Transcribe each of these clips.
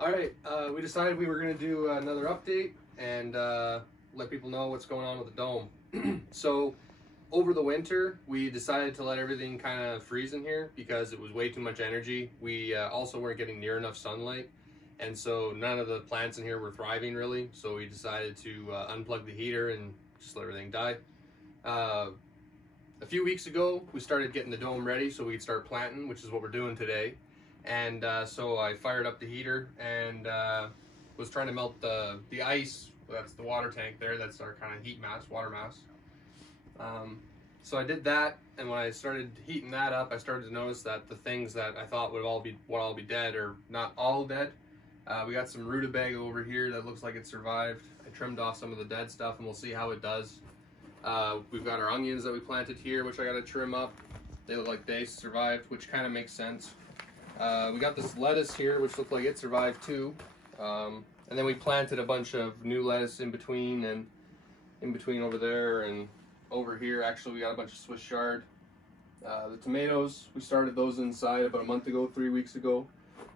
All right, we decided we were going to do another update and let people know what's going on with the dome. So over the winter, we decided to let everything kind of freeze in here because it was way too much energy. We also weren't getting near enough sunlight, and so none of the plants in here were thriving really. So we decided to unplug the heater and just let everything die. A few weeks ago, we started getting the dome ready so we could start planting, which is what we're doing today. And so I fired up the heater and was trying to melt the ice. That's the water tank there. That's our kind of heat mass, water mass. So I did that, and when I started heating that up, I started to notice that the things that I thought would all be dead are not all dead. We got some rutabaga over here that looks like it survived. I trimmed off some of the dead stuff, and we'll see how it does. We've got our onions that we planted here, which I got to trim up. They look like they survived, which kind of makes sense. We got this lettuce here, which looked like it survived too. And then we planted a bunch of new lettuce in between, and in between over there and over here. Actually, we got a bunch of Swiss chard. The tomatoes, we started those inside about a month ago, 3 weeks ago.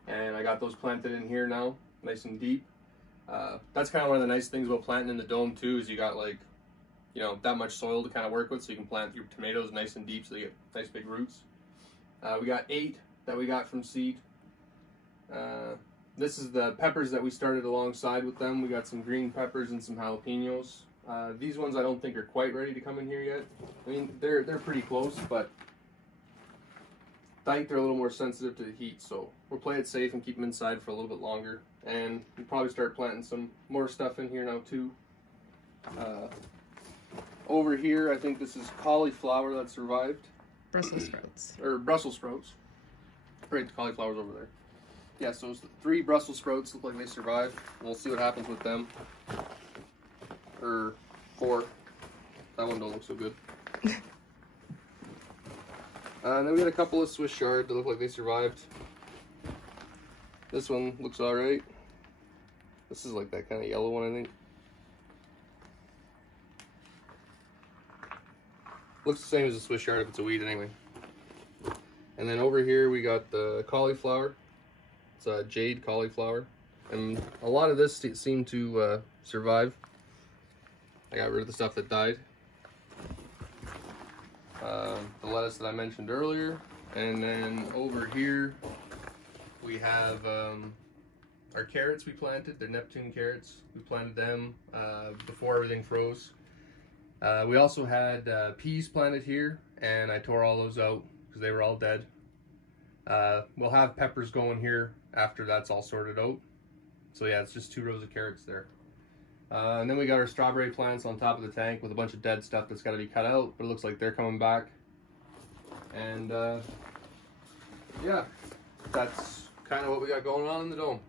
And I got those planted in here now, nice and deep. That's kind of one of the nice things about planting in the dome too, is you got like, you know, that much soil to kind of work with, so you can plant your tomatoes nice and deep so they get nice big roots. We got 8 that we got from seed. This is the peppers that we started alongside with them. We got some green peppers and some jalapenos. These ones I don't think are quite ready to come in here yet. I mean, they're pretty close, but I think they're a little more sensitive to the heat, so we'll play it safe and keep them inside for a little bit longer. And we'll probably start planting some more stuff in here now too. Over here, I think this is cauliflower that survived. Brussels sprouts. Or Brussels sprouts. Right, the cauliflower's over there. Yeah, so it's 3 Brussels sprouts look like they survived. We'll see what happens with them. Or 4. That one don't look so good. And then we got a couple of Swiss chard that look like they survived. This one looks alright. This is like that kind of yellow one, I think. Looks the same as the Swiss chard if it's a weed anyway. And then over here we got the cauliflower. It's a jade cauliflower. And a lot of this seemed to survive. I got rid of the stuff that died. The lettuce that I mentioned earlier. And then over here we have our carrots we planted. They're Neptune carrots. We planted them before everything froze. We also had peas planted here, and I tore all those out because they were all dead. We'll have peppers going here after that's all sorted out. So yeah, it's just 2 rows of carrots there. And then we got our strawberry plants on top of the tank with a bunch of dead stuff that's got to be cut out, but it looks like they're coming back. And yeah, that's kind of what we got going on in the dome.